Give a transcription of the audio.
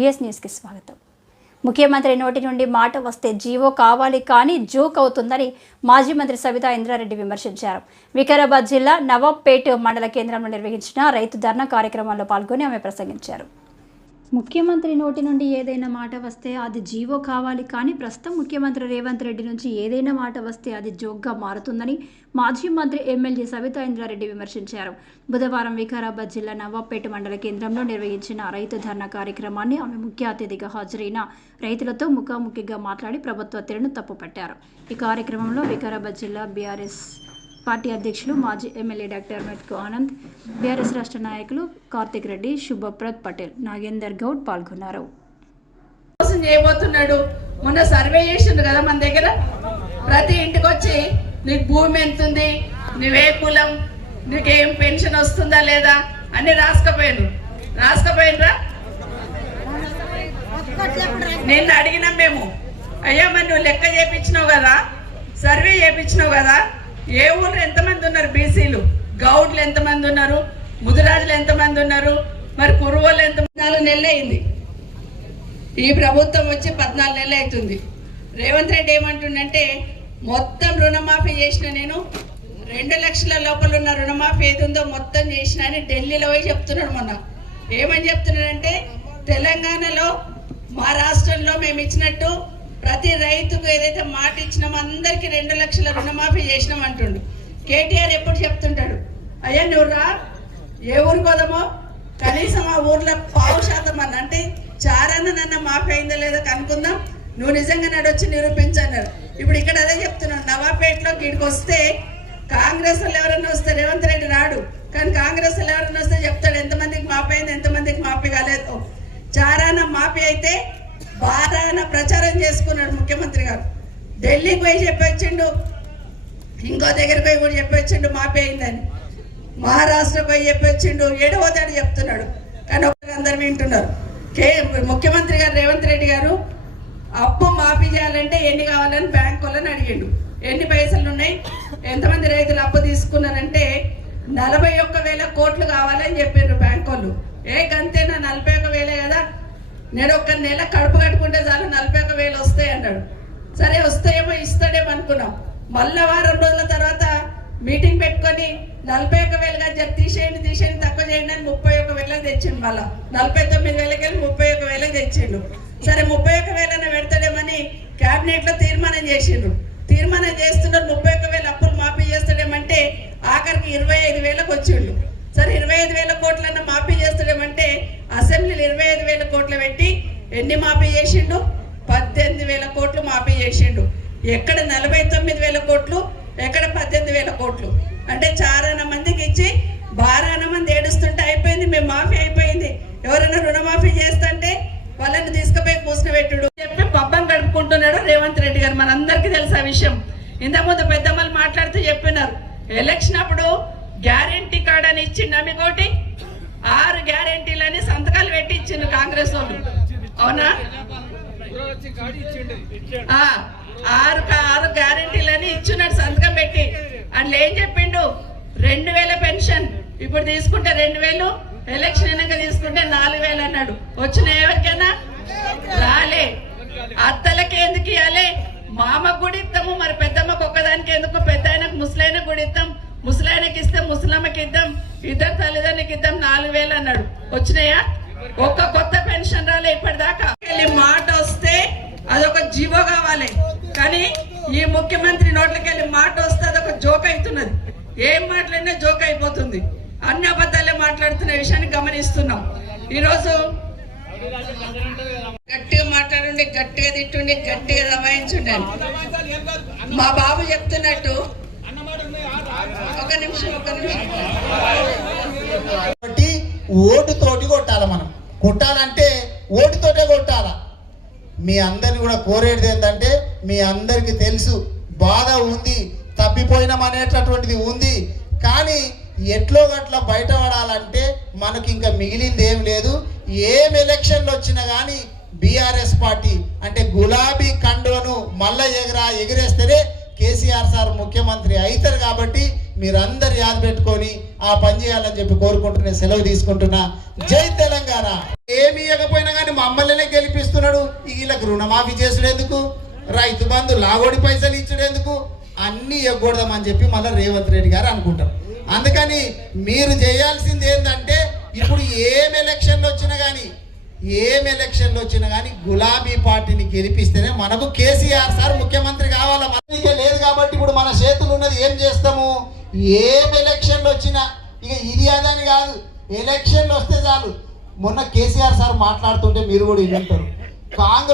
GS న్యూస్కి స్వాగతం. ముఖ్యమంత్రి నోటి నుండి మాట వస్తే జీవో కావాలి కానీ జోక్ అవుతుందని మాజీ మంత్రి సబితా ఇంద్రారెడ్డి విమర్శించారు. వికారాబాద్ జిల్లా నవాబ్పేట్ మండల కేంద్రంలో నిర్వహించిన రైతు ధర్నా కార్యక్రమంలో పాల్గొని ఆమె ప్రసంగించారు. ముఖ్యమంత్రి నోటి నుండి ఏదైనా మాట వస్తే అది జీవో కావాలి కానీ ప్రస్తుతం ముఖ్యమంత్రి రేవంత్ రెడ్డి నుంచి ఏదైనా మాట వస్తే అది జోక్గా మారుతుందని మాజీ మంత్రి ఎమ్మెల్యే సవితా ఇంద్రారెడ్డి విమర్శించారు. బుధవారం వికారాబాద్ జిల్లా నవాబ్పేట మండల కేంద్రంలో నిర్వహించిన రైతు ధర్నా కార్యక్రమాన్ని ఆమె ముఖ్య అతిథిగా హాజరైన రైతులతో ముఖాముఖిగా మాట్లాడి ప్రభుత్వ తీరును తప్పుపట్టారు. ఈ కార్యక్రమంలో వికారాబాద్ జిల్లా బీఆర్ఎస్ పార్టీ అధ్యక్షులు మాజీ MLA doctor Metku Anand BRS రాష్ట్ర నాయకులు కార్తిక్ రెడ్డి శుభప్రద్ పటేల్ నాగేందర్ గౌడ్ పాల్గొన్నారు. మోసం చేయబోతున్నాడు. మొన్న సర్వే చేసిండు కదా మన దగ్గర? ప్రతి ఇంటికి వచ్చి నీకు భూమి ఎంత ఉంది నువ్వే కులం నీకేం పెన్షన్ వస్తుందా లేదా? అని రాసుకపోయాను రాసుకపోయినరా నిన్ను అడిగినాం మేము. అయ్యా మరి నువ్వు లెక్క చేపించినావు కదా? సర్వే చేపించినావు కదా? ఏ ఊళ్ళో ఎంతమంది ఉన్నారు బీసీలు? గౌడ్లు ఎంతమంది ఉన్నారు? ముదిరాజులు ఎంతమంది ఉన్నారు? మరి కురువోళ్ళు ఎంత నాలుగు నెలలు అయింది. ఈ ప్రభుత్వం వచ్చి పద్నాలుగు నెలలు అవుతుంది. రేవంత్ రెడ్డి ఏమంటుండంటే మొత్తం రుణమాఫీ చేసిన నేను రెండు లక్షల లోపల ఉన్న రుణమాఫీ ఏది ఉందో మొత్తం చేసిన అని ఢిల్లీలో పోయి చెప్తున్నాడు మొన్న. ఏమని చెప్తున్నాడంటే తెలంగాణలో మా రాష్ట్రంలో మేము ఇచ్చినట్టు ప్రతి రైతుకు ఏదైతే మాట ఇచ్చినామో అందరికి రెండు లక్షల రుణమాఫీ చేసినాం అంటుండు. కేటీఆర్ ఎప్పుడు చెప్తుంటాడు? అయ్యా నువ్వు రా. ఏ ఊరికి పోదామో? కనీసం ఆ ఊర్లో పావు శాతం అన్న అంటే చారన్న నన్న మాఫీ అయిందో లేదో కనుక్కుందాం. నువ్వు నిజంగా నడొచ్చి నిరూపించన్నారు ఇప్పుడు ఇక్కడ అదే చెప్తున్నాను. నవాపేటలో ఇక్కడికి వస్తే కాంగ్రెస్ వాళ్ళు ఎవరన్నా వస్తే రేవంత్ రెడ్డి రాడు. కానీ కాంగ్రెస్ వాళ్ళు ఎవరన్నా వస్తే చెప్తాడు ఎంతమందికి మాఫీ అయింది ఎంతమందికి మాఫీ కాలేదు? చారాన మాఫీ అయితే బారాన ప్రచారం చేసుకున్నాడు ముఖ్యమంత్రి గారు. ఢిల్లీకి పోయి చెప్పొచ్చిండు. ఇంకో దగ్గరికి పోయి కూడా చెప్పొచ్చిండు మాఫీ అయిందని. పోయి చెప్పొచ్చిండు ఏడవదాడు చెప్తున్నాడు. కానీ ఒకరు అందరు వింటున్నారు. కే ముఖ్యమంత్రి గారు రేవంత్ రెడ్డి గారు అప్పు మాఫీ చేయాలంటే ఎన్ని కావాలని బ్యాంక్ వాళ్ళని అడిగిండు. ఎన్ని పైసలు ఉన్నాయి? ఎంతమంది రైతులు అప్పు తీసుకున్నారంటే నలభై ఒక్క వేల కోట్లు కావాలని చెప్పిండ్రు బ్యాంక్ వాళ్ళు. ఏ గంతేనా నలభై నేను ఒక నెల కడుపు కట్టుకుంటే చాలు నలభై ఒక వేలు వస్తాయి అన్నాడు. సరే వస్తాయేమో ఇస్తాడేమో అనుకున్నాం మళ్ళా వారం రోజుల తర్వాత మీటింగ్ పెట్టుకొని నలభై ఒక వేలుగా చెప్పి తీసేయండి తీసేయండి తక్కువ చేయండి అని ముప్పై ఒక వేలకు తెచ్చిండు మళ్ళా. నలభై తొమ్మిది వేలకి వెళ్ళి ముప్పై ఒక వేలకు తెచ్చిండు. సరే ముప్పై ఒక వేలన పెడతాడేమని క్యాబినెట్లో తీర్మానం చేసిండ్రు తీర్మానం చేస్తున్నారు ముప్పై ఒక్క వేలు అప్పులు మాఫీ చేస్తాడేమంటే ఆఖరికి ఇరవై ఐదు వేలకు వచ్చిండు సరే ఇరవై ఐదు వేల కోట్లన్న మాఫీ చేస్తాడేమంటే అసెంబ్లీలో ఇరవై ఐదు వేల కోట్లు పెట్టి ఎన్ని మాఫీ చేసిండు పద్దెనిమిది వేల కోట్లు మాఫీ చేసిండు. ఎక్కడ నలభై తొమ్మిది వేల కోట్లు ఎక్కడ పద్దెనిమిది వేల కోట్లు? అంటే చారాన మందికి ఇచ్చి బారాన మంది ఏడుస్తుంటే అయిపోయింది మేము మాఫీ అయిపోయింది. ఎవరైనా రుణమాఫీ చేస్తుంటే వాళ్ళని తీసుకుపోయి కూర్చునబెట్టుడు చెప్పి పబ్బం గడుపుకుంటున్నాడు రేవంత్ రెడ్డి గారు. మనందరికీ తెలుసు ఆ విషయం. ఇంతకుముందు పెద్దమ్మలు మాట్లాడుతూ చెప్పినారు ఎలక్షన్ అప్పుడు గ్యారెంటీ కార్డ్ అని ఇచ్చిండు మీకోటి ఆరు గ్యారెంటీలని సంతకాలు పెట్టి ఇచ్చిండు కాంగ్రెస్ వాళ్ళు. అవునా? ఆరు ఆరు గ్యారంటీలని ఇచ్చున్నాడు సంతకం పెట్టి. అందులో ఏం చెప్పిండు? రెండు వేల పెన్షన్. ఇప్పుడు తీసుకుంటే రెండు వేలు ఎలక్షన్ అయినాక తీసుకుంటే నాలుగు వేలు అన్నాడు. వచ్చిన ఎవరికైనా? రాలే. అత్తలకి ఎందుకు ఇవ్వాలి మామకు కూడా ఇస్తాము మరి పెద్దమ్మకు ఒక్కదానికి ఎందుకు? పెద్ద ఆయనకు ముసలైనకు కూడా ఇస్తాం ముసలాయనకి ఇస్తే ముసలమ్మకి ఇద్దాం. ఇద్దరు తల్లిదండ్రులకి ఇద్దాం నాలుగు వేలు అన్నాడు. వచ్చినాయా? ఒక్క కొత్త పెన్షన్ రాలే ఇప్పటిదాకా. మాట వస్తే అదొక జీవో కావాలి. కానీ ఈ ముఖ్యమంత్రి నోట్లకెళ్ళి మాట వస్తే అదొక జోక్ అవుతున్నది. ఏం మాట్లాడినా జోక్ అయిపోతుంది. అన్ని అబద్ధాలే మాట్లాడుతున్న విషయాన్ని గమనిస్తున్నాం. ఈరోజు గట్టిగా మాట్లాడండి గట్టిగా తిట్టుండి గట్టిగా దబాయించుండి మా బాబు చెప్తున్నట్టు ఒక నిమిషం ఒక నిమిషం. ఓటు తోటి కొట్టాలి మనం. కొట్టాలంటే ఓటుతోటే కొట్టాల. మీ అందరిని కూడా కోరేది ఏంటంటే మీ అందరికీ తెలుసు బాధ ఉంది తప్పిపోయినాం అనేటటువంటిది ఉంది. కానీ ఎట్లో గట్ల బయటపడాలంటే మనకి ఇంకా మిగిలింది ఏం లేదు. ఏం ఎలక్షన్లు వచ్చినా కానీ బీఆర్ఎస్ పార్టీ అంటే గులాబీ కండువను మళ్ళా ఎగరా ఎగిరేస్తేనే కేసీఆర్ సార్ ముఖ్యమంత్రి అవుతారు కాబట్టి మీరందరు యాద పెట్టుకొని ఆ పని చేయాలని చెప్పి కోరుకుంటున్నా సెలవు తీసుకుంటున్నా. జై తెలంగాణ. ఏమి ఇవ్వకపోయినా కానీ మమ్మల్ని గెలిపిస్తున్నాడు. వీళ్ళకి రుణమాఫీ చేసుడు రైతు బంధు లాగోడి పైసలు ఇచ్చుడేందుకు? అన్నీ ఇవ్వకూడదామని చెప్పి మళ్ళీ రేవంత్ రెడ్డి గారు అనుకుంటారు. అందుకని మీరు చేయాల్సింది ఏంటంటే ఇప్పుడు ఏం ఎలక్షన్లు వచ్చినా కానీ ఏం ఎలక్షన్లు వచ్చినా కానీ గులాబీ పార్టీని గెలిపిస్తేనే మనకు కేసీఆర్ సార్ ముఖ్యమంత్రి కావాలా? మనకే లేదు కాబట్టి ఇప్పుడు మన చేతులు ఉన్నది ఏం చేస్తాము? ఏం ఎలక్షన్లు వచ్చినా ఇక ఇది అదని కాదు. ఎలక్షన్లు వస్తే చాలు. మొన్న కేసీఆర్ సార్ మాట్లాడుతుంటే మీరు కూడా వింటారు. కాంగ్రెస్